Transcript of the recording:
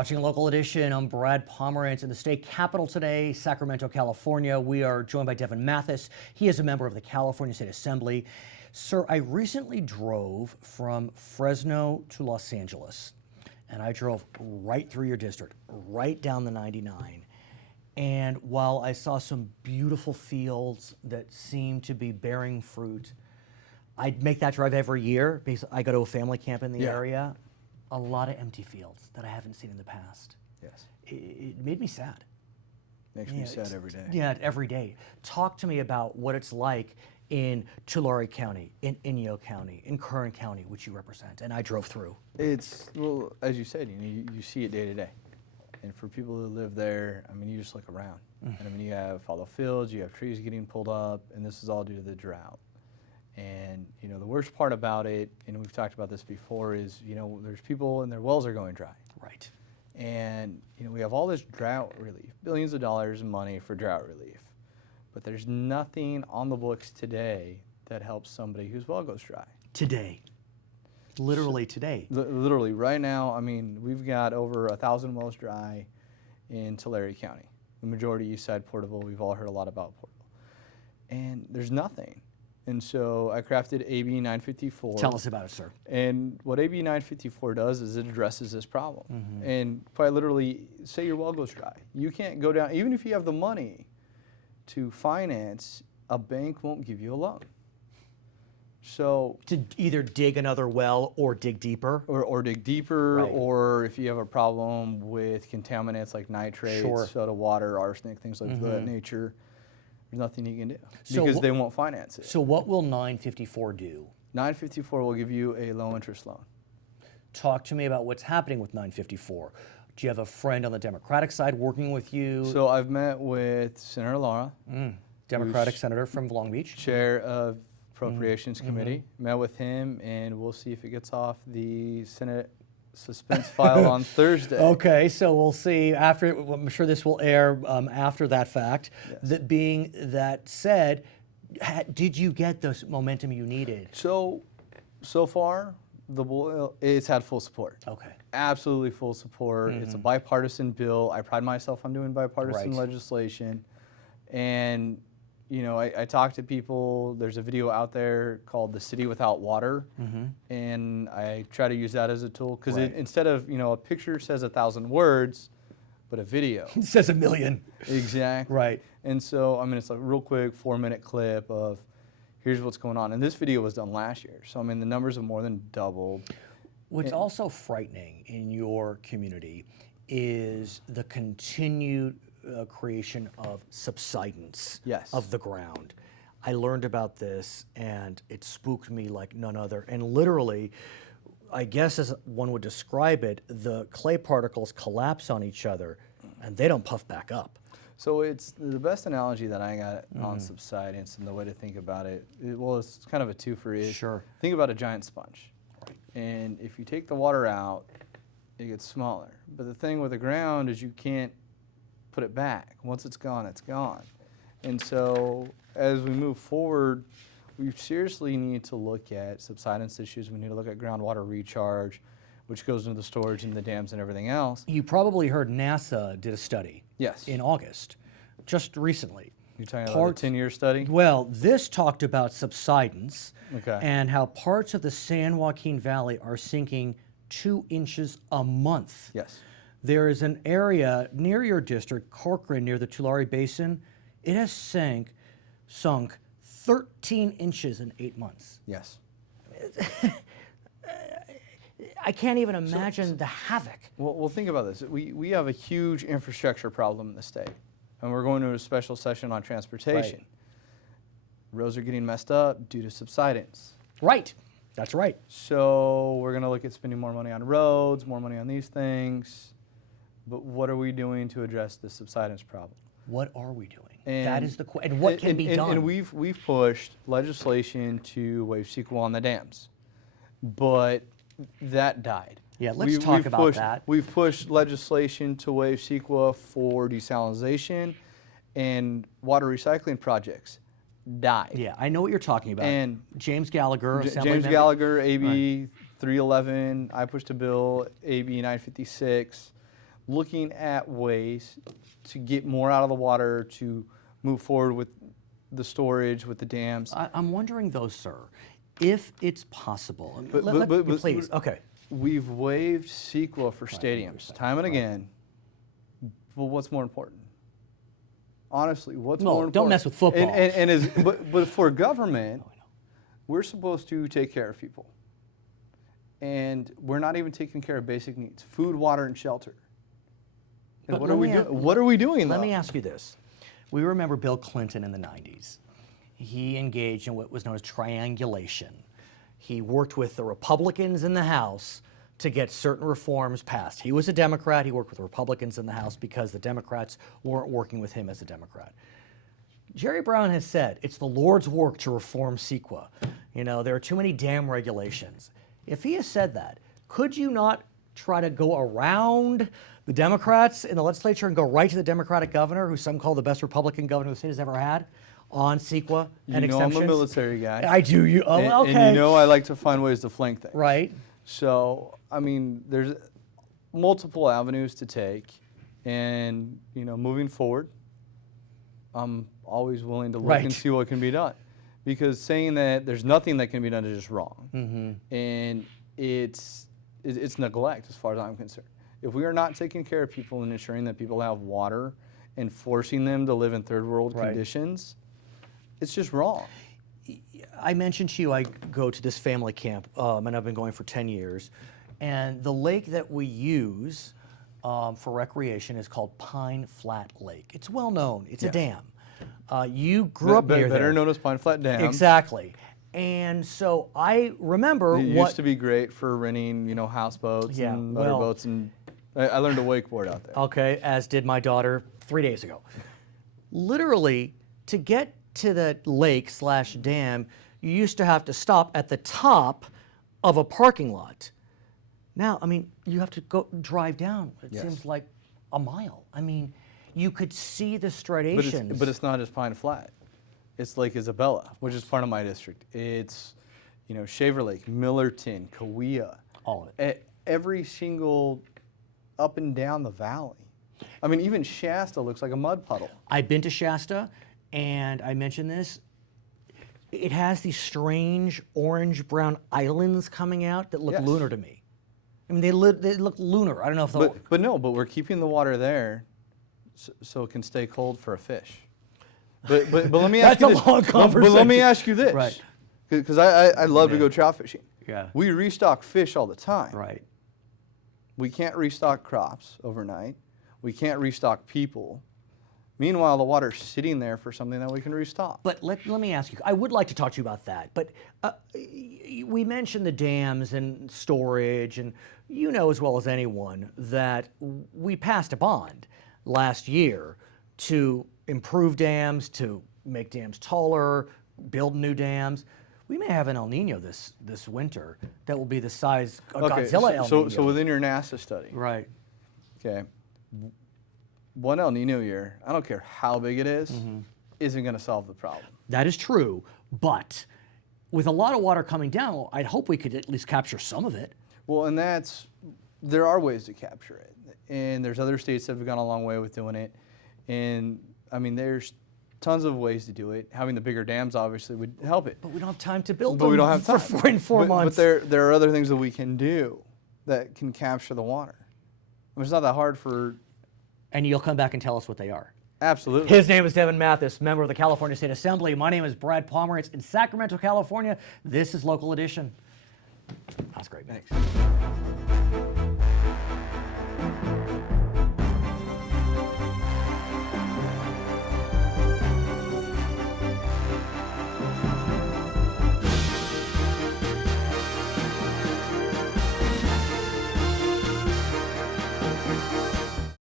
Watching Local Edition, I'm Brad Pomerance in the state capitol today, Sacramento, California. We are joined by Devon Mathis. He is a member of the California State Assembly. Sir, I recently drove from Fresno to Los Angeles, and I drove right through your district, right down the 99. And while I saw some beautiful fields that seemed to be bearing fruit, I'd make that drive every year because I go to a family camp in the area. A lot of empty fields that I haven't seen in the past. Yes. It made me sad. Makes me sad every day. Yeah, every day. Talk to me about what it's like in Tulare County, in Inyo County, in Kern County, which you represent, and I drove through. It's, well, as you said, you see it day to day. And for people who live there, I mean, you just look around. And I mean, you have fallow fields, you have trees getting pulled up, and this is all due to the drought. And, the worst part about it, and we've talked about this before, is, there's people and their wells are going dry. Right. And, we have all this drought relief, billions of dollars in money for drought relief. But there's nothing on the books today that helps somebody whose well goes dry. Today. Literally today. Literally, right now, I mean, we've got over 1,000 wells dry in Tulare County. The majority east side Porterville, we've all heard a lot about Porterville. And there's nothing. And so I crafted AB 954. Tell us about it, sir. And what AB 954 does is it addresses this problem. And quite literally, say your well goes dry. You can't go down, even if you have the money to finance, a bank won't give you a loan. So to either dig another well or dig deeper? Or dig deeper, right. Or if you have a problem with contaminants like nitrates, soda water, arsenic, things like that nature, there's nothing you can do because they won't finance it. So what will 954 do? 954 will give you a low interest loan. Talk to me about what's happening with 954. Do you have a friend on the Democratic side working with you? So I've met with Senator Laura. Democratic senator from Long Beach. Chair of Appropriations Committee. Met with him, and we'll see if it gets off the Senate suspense file on Thursday. Okay, so we'll see after. I'm sure this will air after that fact. Yes. That being that said, did you get the momentum you needed? So far, it's had full support. Okay. Absolutely full support. It's a bipartisan bill. I pride myself on doing bipartisan legislation. And, I talk to people. There's a video out there called The City Without Water. And I try to use that as a tool because instead of, a picture says 1,000 words, but a video It says 1,000,000. Exactly. Right. And so, I mean, it's a real quick 4-minute clip of here's what's going on. And this video was done last year. So, I mean, the numbers have more than doubled. What's also frightening in your community is the continued creation of subsidence of the ground. I learned about this and it spooked me like none other. And literally, I guess as one would describe it, the clay particles collapse on each other and they don't puff back up. So it's the best analogy that I got on subsidence, and the way to think about it, it's kind of a twofer is think about a giant sponge. And if you take the water out, it gets smaller. But the thing with the ground is you can't put it back. Once it's gone, it's gone. And so as we move forward, we seriously need to look at subsidence issues. We need to look at groundwater recharge, which goes into the storage and the dams and everything else. You probably heard NASA did a study in August, just recently. You're talking about a 10-year study? Well, this talked about subsidence and how parts of the San Joaquin Valley are sinking 2 inches a month. Yes. There is an area near your district, Corcoran, near the Tulare Basin. It has sunk 13 inches in 8 months. Yes. I can't even imagine the havoc. Well, think about this. We have a huge infrastructure problem in the state, and we're going to a special session on transportation. Roads are getting messed up due to subsidence. Right. That's right. So we're going to look at spending more money on roads, more money on these things. But what are we doing to address the subsidence problem? What are we doing? That is the question. And what can be done? And we've pushed legislation to waive CEQA on the dams, but that died. Yeah, let's talk about that. We've pushed legislation to waive CEQA for desalinization and water recycling projects. Died. Yeah, I know what you're talking about. And James Gallagher, James Gallagher, AB 311. I pushed a bill, AB 956. looking at ways to get more out of the water, to move forward with the storage, with the dams. I'm wondering though, sir, if it's possible. But Please, okay. We've waived CEQA for stadiums time and again, but what's more important? Honestly, what's more important? Don't mess with football. But for government, we're supposed to take care of people. And we're not even taking care of basic needs: food, water, and shelter. And what are we doing? What are we doing, though? Let me ask you this. We remember Bill Clinton in the 90s. He engaged in what was known as triangulation. He worked with the Republicans in the House to get certain reforms passed. He was a Democrat. He worked with the Republicans in the House because the Democrats weren't working with him as a Democrat. Jerry Brown has said it's the Lord's work to reform CEQA. You know, there are too many dam regulations. If he has said that, could you not try to go around the Democrats in the legislature and go right to the Democratic governor, who some call the best Republican governor the state has ever had, on CEQA and exemptions? I'm a military guy. I do. Okay. And you know I like to find ways to flank things. Right. So, I mean, there's multiple avenues to take. And, you know, moving forward, I'm always willing to look and see what can be done. Because saying that there's nothing that can be done is just wrong. Mm-hmm. And it's neglect as far as I'm concerned. If we are not taking care of people and ensuring that people have water and forcing them to live in third world conditions, it's just wrong. I mentioned to you I go to this family camp, and I've been going for 10 years. And the lake that we use for recreation is called Pine Flat Lake. It's well known. It's a dam. You grew up near there. Better known as Pine Flat Dam. Exactly. And so I remember it used to be great for renting, you know, houseboats and motorboats, and I learned to wakeboard out there. Okay, as did my daughter 3 days ago. Literally, to get to the lake/dam, you used to have to stop at the top of a parking lot. Now, I mean, you have to go drive down. It seems like a mile. I mean, you could see the striations. But it's not just Pine Flat. It's Lake Isabella, which is part of my district. It's, you know, Shaver Lake, Millerton, Kauai. All of it. Every single up and down the valley. I mean, even Shasta looks like a mud puddle. I've been to Shasta, and I mentioned this. It has these strange orange-brown islands coming out that look lunar to me. I mean, they look lunar. I don't know if they'll... But we're keeping the water there so it can stay cold for a fish. But let me ask you this. That's a long conversation. But let me ask you this. Right. Because I love to go trout fishing. Yeah. We restock fish all the time. Right. We can't restock crops overnight. We can't restock people. Meanwhile, the water's sitting there for something that we can restock. But let me ask you, I would like to talk to you about that, but we mentioned the dams and storage, and you know as well as anyone that we passed a bond last year to improve dams, to make dams taller, build new dams. We may have an El Nino this winter that will be the size of Godzilla El Nino. So within your NASA study. Right. Okay. One El Nino year, I don't care how big it is, isn't going to solve the problem. That is true, but with a lot of water coming down, I'd hope we could at least capture some of it. Well, and there are ways to capture it. And there's other states that have gone a long way with doing it. And, I mean, there's tons of ways to do it. Having the bigger dams obviously would help it. But we don't have time to build them. But we don't have time. For 4 months. But there are other things that we can do that can capture the water. I mean, it's not that hard for... And you'll come back and tell us what they are. Absolutely. His name is Devon Mathis, member of the California State Assembly. My name is Brad Pomerance in Sacramento, California. This is Local Edition. That's great. Thanks.